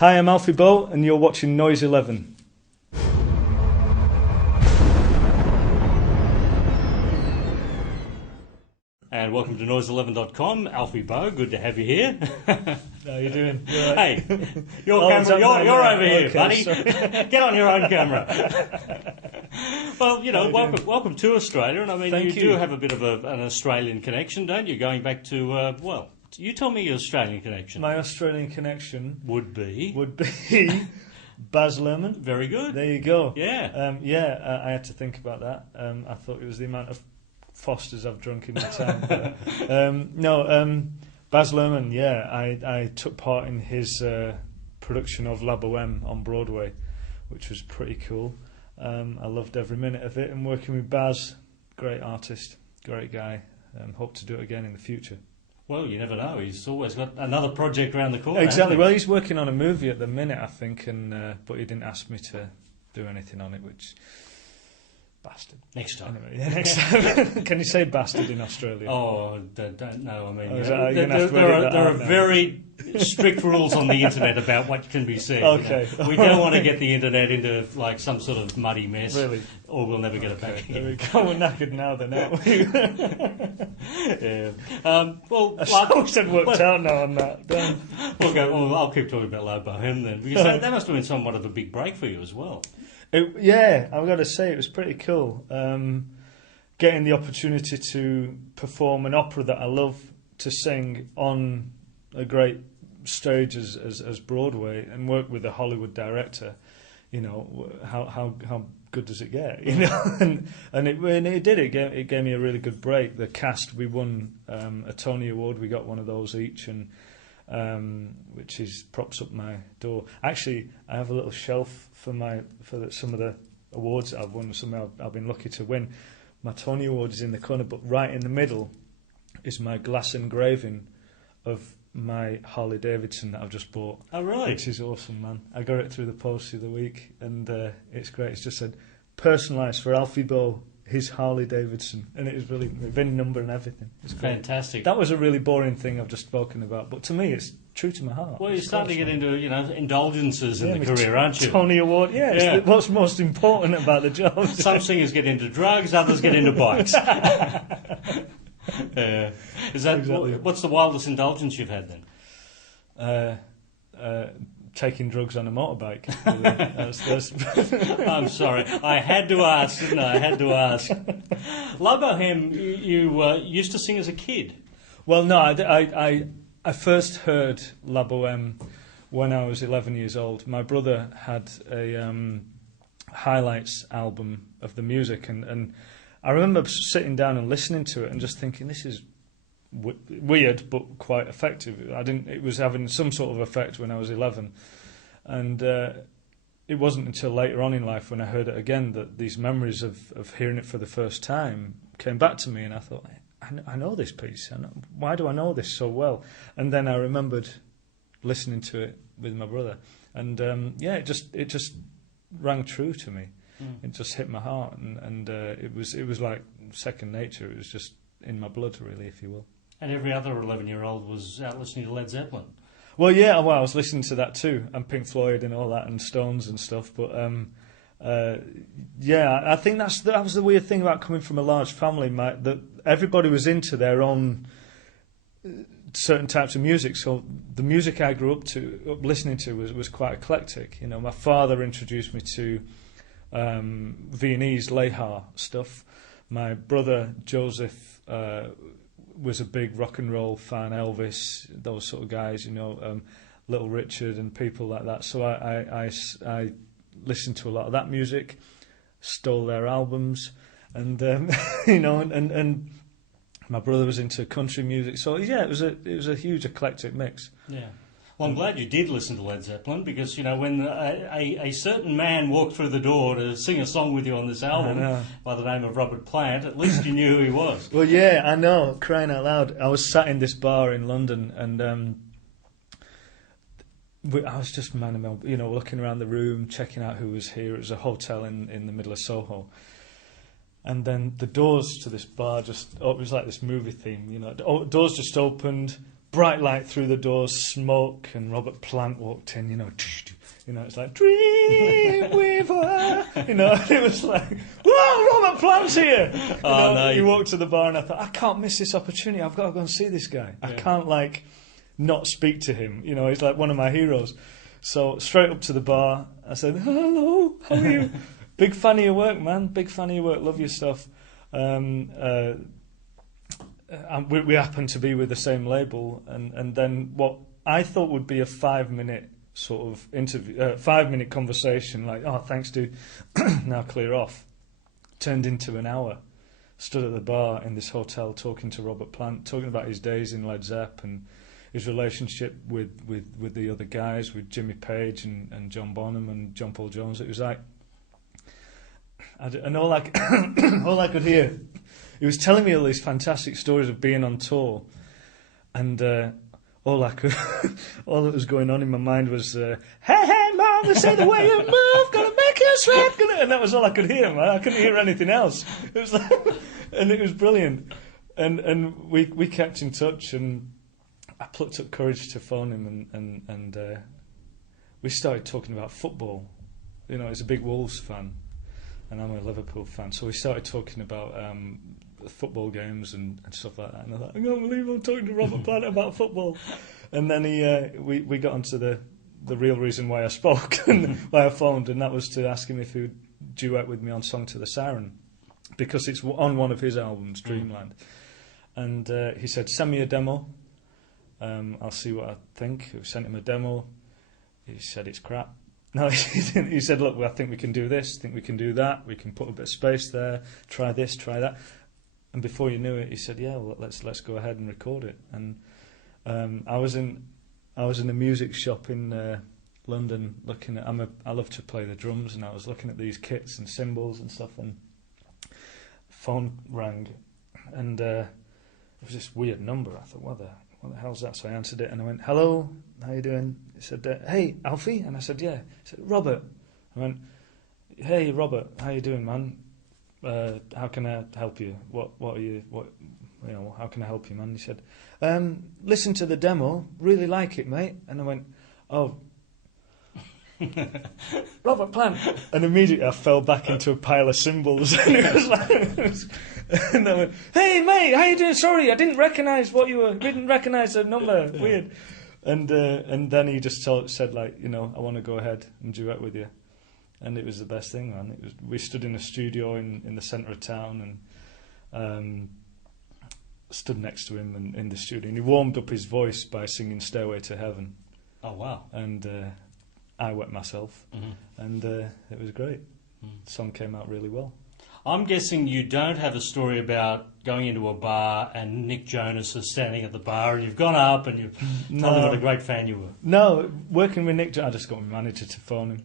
Hi, I'm Alfie Boe, and you're watching Noise11. And welcome to Noise11.com. Alfie Boe, good to have you here. How are you doing? You right? Hey, your camera, you're over here, okay, buddy. sorry. Get on your own camera. Well, you know, welcome to Australia, and I mean, Thank you do have a bit of an Australian connection, don't you? Going back to, well, you tell me your Australian connection. My Australian connection would be Baz Luhrmann. very good. There you go. Yeah. I had to think about that. I thought it was the amount of Fosters I've drunk in my time. Baz Luhrmann, yeah, I took part in his production of La Boheme on Broadway, which was pretty cool. I loved every minute of it, and working with Baz, great artist, great guy. Hope to do it again in the future. Well, you never know. He's always got another project around the corner. Exactly. Well, he's working on a movie at the minute, I think, but he didn't ask me to do anything on it, which... Bastard. Next time. Anyway, yeah, next time. Can you say bastard in Australia? Oh, don't know. I mean, there are very strict rules on the internet about what can be said. Okay. You know? We don't want to get the internet into like some sort of muddy mess. Really? Or we'll never get it back again. There we go. We're knackered now, then, aren't we? Yeah. Well, I wish I'd worked out now on that. I'll keep talking about La Boheme then, because that must have been somewhat of a big break for you as well. Yeah, I've got to say it was pretty cool. Getting the opportunity to perform an opera that I love to sing on a great stage as Broadway, and work with a Hollywood director. You know, how good does it get? You know, and it did. It gave me a really good break. The cast, we won a Tony Award. We got one of those each, and which props up my door. Actually, I have a little shelf for some of the awards that I've won. Some I've been lucky to win. My Tony Award is in the corner, but right in the middle is my glass engraving of my Harley Davidson that I've just bought. Oh, really? Which is awesome, man. I got it through the post the other week, and it's great. It's just said, personalised for Alfie Boe, his Harley Davidson, and it is really VIN number and everything. It's great. Fantastic. That was a really boring thing I've just spoken about, but to me it's true to my heart. Well, you're starting to get into indulgences in the career, aren't you? Tony Award, yeah. What's most important about the job? Some singers get into drugs, others get into bikes. Is that exactly. What's the wildest indulgence you've had then? Taking drugs on a motorbike. I'm sorry, I had to ask, didn't I? I had to ask. La Boheme, you used to sing as a kid. Well, no, I first heard La Boheme when I was 11 years old. My brother had a highlights album of the music, and I remember sitting down and listening to it and just thinking, this is weird but quite effective. It was having some sort of effect when I was 11, and it wasn't until later on in life when I heard it again that these memories of hearing it for the first time came back to me, and I thought, I know this piece. Why do I know this so well? And then I remembered listening to it with my brother, and it just rang true to me. It just hit my heart, and it was like second nature. It was just in my blood, really, if you will. And every other 11-year-old was out listening to Led Zeppelin. Well, yeah, I was listening to that too, and Pink Floyd and all that, and Stones and stuff. But I think that was the weird thing about coming from a large family, that everybody was into their own certain types of music. So the music I grew up listening to was quite eclectic. You know, my father introduced me to Viennese Lehar stuff. My brother Joseph was a big rock and roll fan, Elvis, those sort of guys, you know, Little Richard and people like that. So I listened to a lot of that music, stole their albums, and you know, and my brother was into country music. So yeah, it was a huge eclectic mix. Yeah. Well, I'm glad you did listen to Led Zeppelin, because, you know, when a certain man walked through the door to sing a song with you on this album by the name of Robert Plant, at least you knew who he was. Well, yeah, I know, crying out loud. I was sat in this bar in London, and I was just looking around the room, checking out who was here. It was a hotel in the middle of Soho. And then the doors to this bar it was like this movie theme, you know. Doors just opened, bright light through the doors, smoke, and Robert Plant walked in, you know, it's like, Dreamweaver, you know, and it was like, whoa, Robert Plant's here! You walked to the bar and I thought, I can't miss this opportunity, I've got to go and see this guy. I can't, like, not speak to him, you know, he's like one of my heroes. So, straight up to the bar, I said, hello, how are you? Big fan of your work, man, big fan of your work, love your stuff. We happen to be with the same label, and then what I thought would be a 5-minute sort of interview, 5-minute conversation, like, oh, thanks, dude, now clear off, turned into an hour. Stood at the bar in this hotel talking to Robert Plant, talking about his days in Led Zepp and his relationship with the other guys, with Jimmy Page and John Bonham and John Paul Jones. It was like, and all I could hear, he was telling me all these fantastic stories of being on tour, and all that was going on in my mind was, hey man, they say the way you move, gonna make you sweat, and that was all I could hear, man. I couldn't hear anything else. It was like, and it was brilliant, and we kept in touch, and I plucked up courage to phone him, and we started talking about football. You know, he's a big Wolves fan, and I'm a Liverpool fan, so we started talking about football games and stuff like that, and I thought, I can't believe I'm talking to Robert Plant about football. And then we got onto the real reason why I spoke and why I phoned, and that was to ask him if he would duet with me on Song to the Siren, because it's on one of his albums, Dreamland. And he said, send me a demo, I'll see what I think. We sent him a demo. He said it's crap. No, he didn't. He said, look, I think we can do this, I think we can do that, we can put a bit of space there, try this, try that. And before you knew it, he said, "Yeah, well, let's go ahead and record it." And I was in a music shop in London looking at. I love to play the drums, and I was looking at these kits and cymbals and stuff. And phone rang, and it was this weird number. I thought, what the hell's that? So I answered it, and I went, "Hello, how you doing?" He said, "Hey, Alfie," and I said, "Yeah." He said, "Robert." I went, "Hey, Robert, how you doing, man? How can I help you? How can I help you, man?" He said, "Listen to the demo, really like it, mate." And I went, "Oh, Robert Plant." And immediately I fell back into a pile of cymbals. And it was like, and I went, "Hey, mate, how you doing? Sorry, I didn't recognise the number. Weird." And then he just said, like, you know, "I want to go ahead and duet with you." And it was the best thing, man. We stood in a studio in the centre of town, and stood next to him in the studio. And he warmed up his voice by singing "Stairway to Heaven." Oh, wow. And I wet myself, and it was great. The song came out really well. I'm guessing you don't have a story about going into a bar and Nick Jonas is standing at the bar and you've gone up and you've told him what a great fan you were. No, working with Nick, I just got my manager to phone him.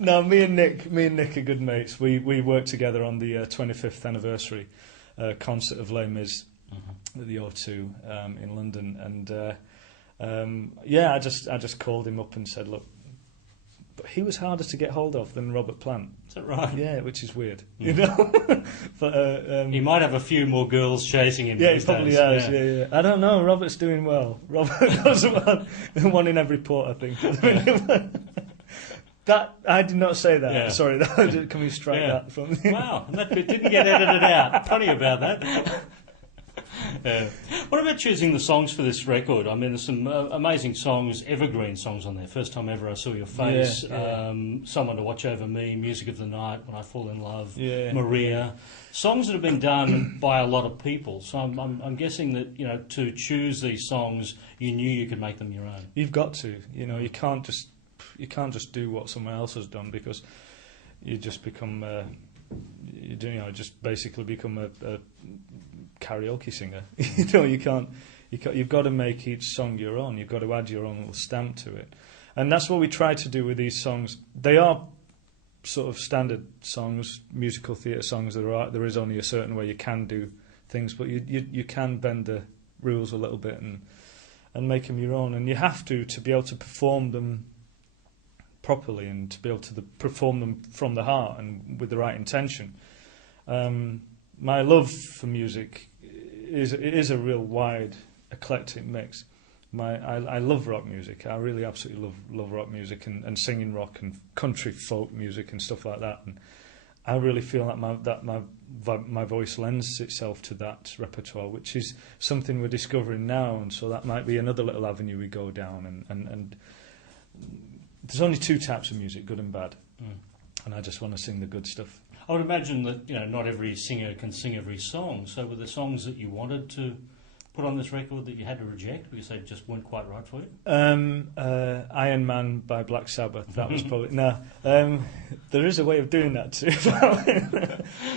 No, me and Nick are good mates. We worked together on the 25th anniversary concert of Les Mis at the O2 in London, and I just called him up and said, look. But he was harder to get hold of than Robert Plant. Is that right? Yeah, which is weird, you know. But he might have a few more girls chasing him. Yeah, he probably has. Yeah. I don't know. Robert's doing well. Robert does well. One in every port, I think. That I did not say that. Yeah. Sorry, can we strike that from? Wow, that bit didn't get edited out. Funny about that. What about choosing the songs for this record? I mean, there's some amazing songs, evergreen songs on there. First Time Ever I Saw Your Face, Someone to Watch Over Me, Music of the Night, When I Fall in Love, Maria. Songs that have been done by a lot of people. So I'm guessing that, you know, to choose these songs, you knew you could make them your own. You've got to. You know, you can't just do what someone else has done, because you just become just basically become a karaoke singer. You know, you've got to make each song your own. You've got to add your own little stamp to it, and that's what we try to do with these songs. They are sort of standard songs, musical theatre songs. There is only a certain way you can do things, but you can bend the rules a little bit and make them your own, and you have to be able to perform them properly and to be able to perform them from the heart and with the right intention. My love for music is a real wide, eclectic mix. I love rock music. I really absolutely love rock music and singing rock and country folk music and stuff like that. And I really feel that my voice lends itself to that repertoire, which is something we're discovering now. And so that might be another little avenue we go down. And there's only two types of music, good and bad. And I just want to sing the good stuff. I would imagine that not every singer can sing every song. So were there songs that you wanted to put on this record that you had to reject because they just weren't quite right for you? Iron Man by Black Sabbath. That was probably there is a way of doing that too.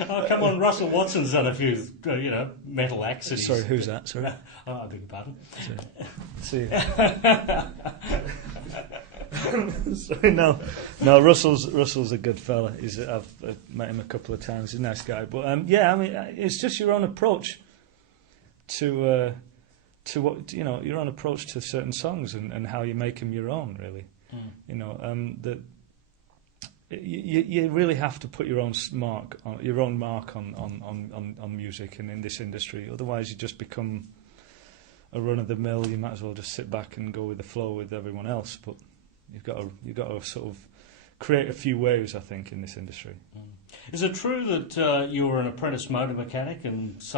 Oh, come on, Russell Watson's done a few metal acts. Sorry, who's that? Sorry. I beg your pardon. See. Sorry, no. Russell's a good fella. I've met him a couple of times. He's a nice guy. But it's just your own approach to what your own approach to certain songs and how you make them your own. Really, that you really have to put your own mark on music and in this industry. Otherwise, you just become a run of the mill. You might as well just sit back and go with the flow with everyone else. But you've got to sort of create a few waves, I think, in this industry. Is it true that you were an apprentice motor mechanic and some